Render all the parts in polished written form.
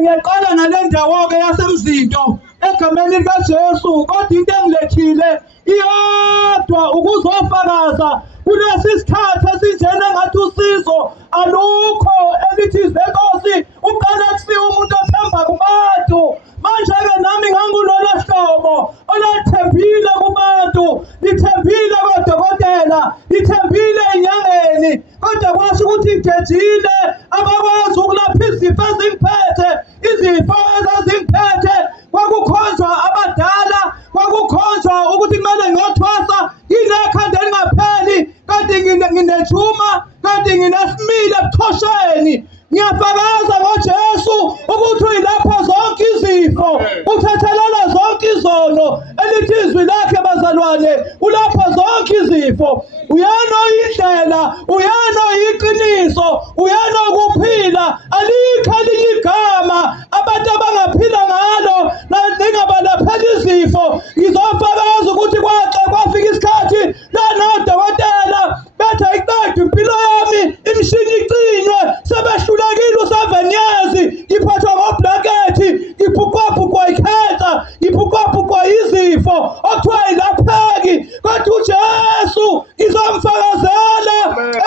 Ngiyaqala ngale ndawo-ke yasemzinto egameni likaJesu, kodwa into engilethile iyodwa ukuzofakaza kulesi sikhathi esinjena ngathi usizo alukho elithi izenkosi uqala kusiwa umuntu othemba kubantu. Manje-ke nami ngangulolo hlobo olethembile kubantu, lithembile kodokotela, lithembile enyangeni, kodwa kwasho ukuthi ngidejile abakwazi ukulapha izifo ezingiphethe. Izifo ezazingiphethe kwakukhonjwa abadala, kwakukhonjwa ukuthi kumele ngiyothwasa yile khanda elingapheli, kanti nginejuma, kanti nginesimile ebukhosheni. Ngiyafakaza ngoJesu ukuthi uyilapha zonke izifo, uthethelela zonke izono, elithi izwi lakhe bazalwane ulapha zonke izifo. Uyena oyindlela, uyena oyiqiniso, uyena okuphila, alikho elinye igama abantu abangaphila ngalo lingabalaphela izifo. Ngizofakaza ukuthi kwafika isikhathi lana odokotela bethi ayiqeda impilo yami, imishini icinywe, sebehlulekile u7 years, ngiphathwa ngoblankethi, ngibhuqwabhuqwa ikhensa, ngibhuqwabhuqwa izifo okuthiwa yilapheki, kodwa uJesu ngizomfakazela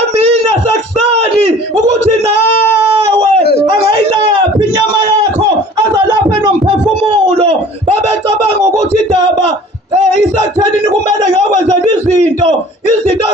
emini esekuseni ukuthi nawe angayilaphi inyama yakho, azalaphe nomphefumulo. Babecabanga ukuthi indaba isekuthenini kumele ngiyokwenzela izinto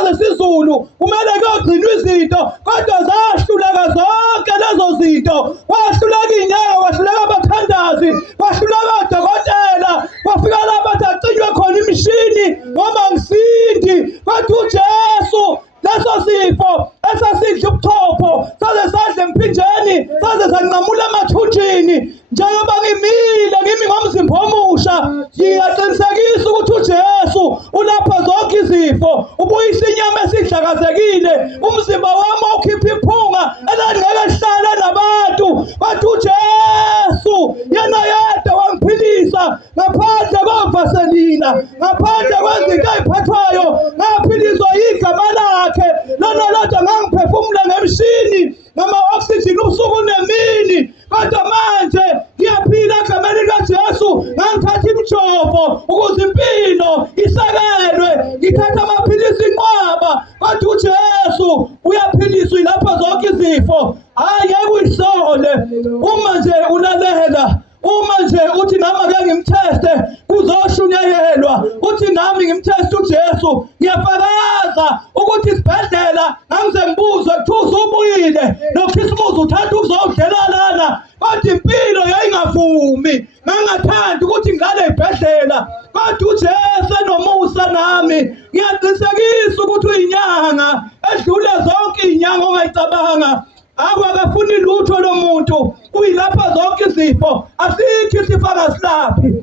zesiZulu, kumele kuyogcinwa izinto, kodwa zahluleka zonke lezo zinto. Kwahluleka inyanga, kwahluleka abathandazi, kwahluleka odokotela, kwafika lapho athi acinywe khona imishini ngoba ngisindi, kodwa uJesu leso sifo esasidla ubuchopho saze sadla emphinjeni, saze sanqamula emathunjini. Njengoba ngimi ngomzimba omusha, ngiyaqinisekisa ukuthi uJesu ulapha zonke izifo, ubuyisa inyama esidlakazekile, umzimba wami ukhipha iphunga elangeke lihlale nabantu, kodwa uJesu yena yedwa wangiphilisa ngaphandle kovaselina, ngaphandle kwezinto ey'phathwayo, ngaphiliswa igama lakhe. Lona lodwa ngangiphefumula ngemishini ngama-oxygen ubusuku nemini, kodwa manje ngiyaphila egameni likaJesu. Ngangithatha imijovo ukuze impilo isekelwe, ngithatha amaphilisi inqwaba, kodwa uJesu uyaphilisa, uyilapha zonke izifo. Hhayi, ngeke uyihlole uma nje ulalela, uma nje uthi nami ake ngimtheste kuzoshunyayelwa, uthi nami ngimtheste uJesu. Ngiyafakaza ukuthi isibhedlela ngangize ngibuzwe kuthiwa usubuyile, nokhisimusi uthatha ukuzowudlela lana, kodwa impilo yayingavumi. Ngangathandi ukuthi ngilale ey'bhedlela, kodwa uJesu enomusa nami. Ngiyaqinisekisa ukuthi uyinyanga edlule zonke iy'nyanga ongayicabanga. Akafuni lutho lo muntu, uyilapha zonke izifo. Asikho isifo angasilaphi,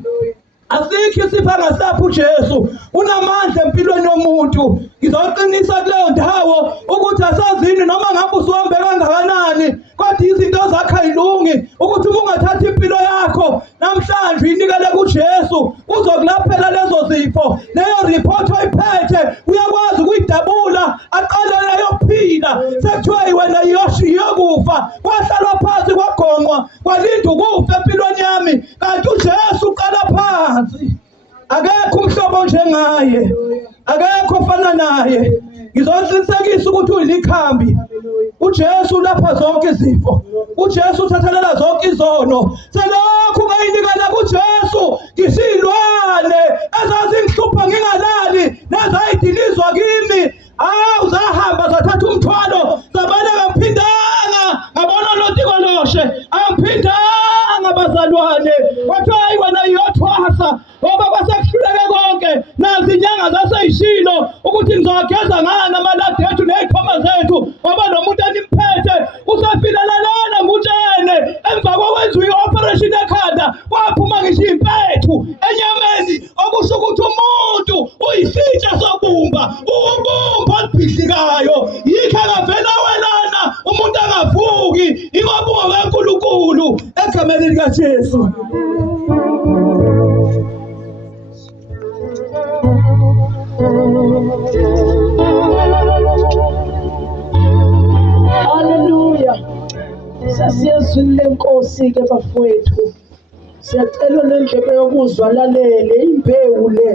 asikho isifo angasilaphi. uJesu unamandla empilweni yomuntu. Ngizoqinisa kuleyo ndawo ukuthi asazini noma ngabe usuhambe kangakanani, kodwa izinto zakhe ayilungi, ukuthi uma ungathatha impilo yakho namhlanje uyinikele kuJesu uzokulaphela lezo zifo. Leyo report oyiphethe uyakwazi ukuyidabula, aqale ayophila. Sekuthiwa wena iyokufa, kwahlalwa phansi kwagonqwa, kwalinda ukufa empilweni yami, kanti uJesu uqala phansi. Akekho umhlobo njengaye, akekho ofana naye. Ngizoqinisekisa ukuthi uyilikhambi. uJesu ulapha zonke izifo, uJesu uthathelela zonke izono. Selokhu ngayinikela kuJesu ngisilwane ezazingihlupha ngingalali, nezayidilizwa kimi. Zahamba zathatha umthwalo, zabona angiphindanga ngabona lotikoloshe, angiphindanga bazalwane. Kwathiwa hayi wena iyothwasa ngoba kwasekuhluleke konke. Nazi inyanga zaseyishilo ukuthi ngizogeza ngani amaladi ethu ney'khoma zethu, ngoba lo muntu enimphethe usefilelelana ngutshene. Emva kokwenziwa i-operation ekhanda kwaphuma ngisho impethu enyameni, okusho ukuthi umuntu uyisitsha sobumba, ubumba olubhidlikayo. Yikho engavela welana umuntu angavuki, ingobunga kaNkulunkulu egameni likaJesu. Hallelujah. nasiya ezwini lenkosi-ke bafowethu, siyacela nendlebe yokuzwa lalele imbewu le